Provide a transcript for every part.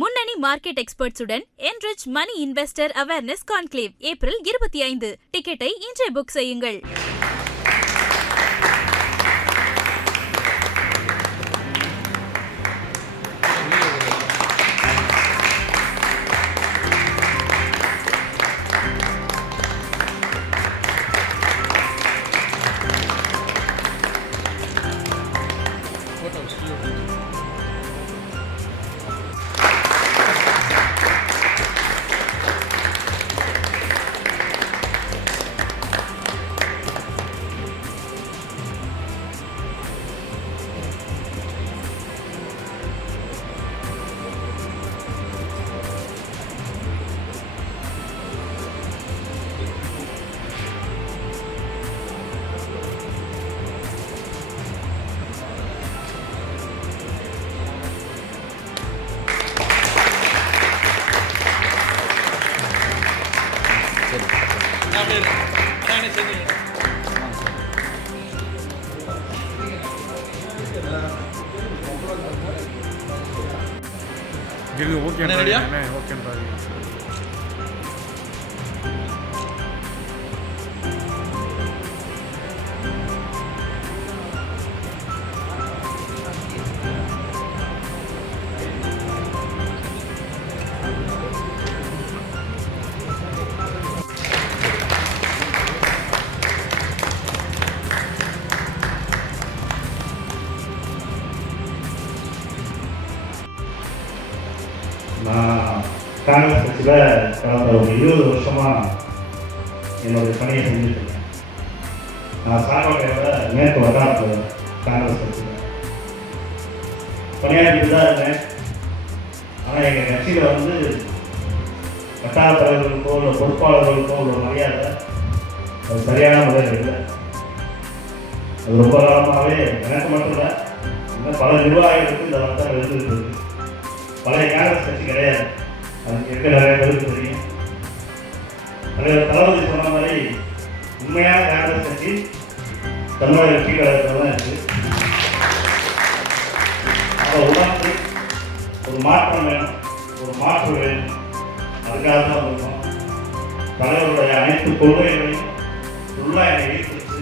முன்னணி market எக்ஸ்பர்ட்ஸுடன் enrich money investor awareness conclave April 25. டிக்கெட்டை இன்றே புக் செய்யுங்கள். நான் காங்கிரஸ் கட்சியில் கடந்த ஒரு 20 வருஷமாக என்னுடைய பணியை செஞ்சுட்ருக்கேன். நான் சாக்கோட்டையோட மேற்கு வட்டாரத்தில் காங்கிரஸ் கட்சியில் பணியாற்றிட்டு தான் இருந்தேன். ஆனால் எங்கள் கட்சியில் வட்டார தலைவர்களுக்கோ இல்லை பொறுப்பாளர்களுக்கோ உள்ள மரியாதை அது சரியான முறையில் இல்லை. அது ரொம்ப காலமாகவே எனக்கு மட்டும் இல்லை, இன்னும் பல நிர்வாகிகளுக்கு இந்த வட்டம் இருந்துட்டு இருக்கு. பழைய காங்கிரஸ் கட்சி கிடையாது, அதுக்கு இருக்க நிறைய பேருக்கு தெரியும். தலைவர் தளபதி சொன்ன மாதிரி உண்மையான காங்கிரஸ் கட்சி தமிழக வெற்றி கழகத்தில் தான் இருக்குது. அதை உணர்ந்து ஒரு மாற்றம் வேணும், ஒரு மாற்று வேணும், அதுக்காக தான் வந்திருக்கோம். தலைவருடைய அனைத்து கொள்கைகளையும் ஃபுல்லாக என்னை ஈர்த்துச்சு.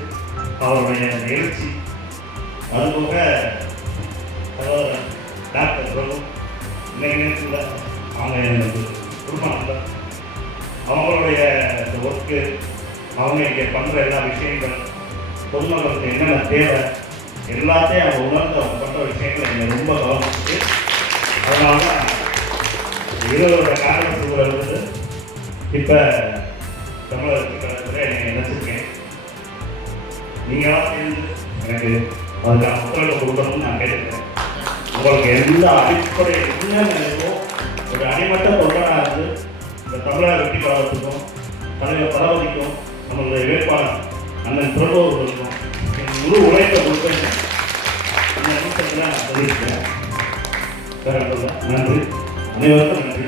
அவருடைய எழுச்சி, அதுபோக தலைவர் டாக்டர் பிரபு இன்னைக்கு நேரத்தில் அவங்க எனக்கு குடும்பம், அவங்களுடைய இந்த ஒர்க்கு, அவங்க இங்கே பண்ணுற எல்லா விஷயங்கள், பொதுமக்களுக்கு என்னென்ன தேவை எல்லாத்தையும் அவங்க உணர்ந்து அவங்க பண்ணுற விஷயங்கள் எனக்கு ரொம்ப கவனிச்சு. அதனால தான் 20 வருட காங்கிரஸ் இப்போ தமிழக கழகத்தில் என்னை நினச்சிருக்கேன். நீங்களாம் சேர்ந்து எனக்கு அதுக்கான ஒத்துழைப்பு கொடுக்கணும்னு நான் கேட்டுக்கிறேன். உங்களுக்கு எல்லா அடிப்படை என்னென்ன ஒரு அடிமட்ட தொண்டனாக இருந்து இந்த தமிழக வெற்றி கழகத்துக்கும் தலைவர் தளபதிக்கும் நம்மளுடைய வேட்பாளர் அண்ணன் பிரபுவர்களுக்கும் என் முழு உழைப்பை கொடுப்பேன் இந்த நிமிஷத்தில் நான் சொல்லியிருக்கேன். நன்றி, அனைவருக்கும் நன்றி.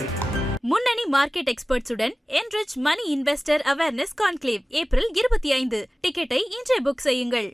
முன்னணி market எக்ஸ்பர்ட்ஸுடன் enrich money investor awareness conclave April 25. டிக்கெட்டை இன்றே புக் செய்யுங்கள்.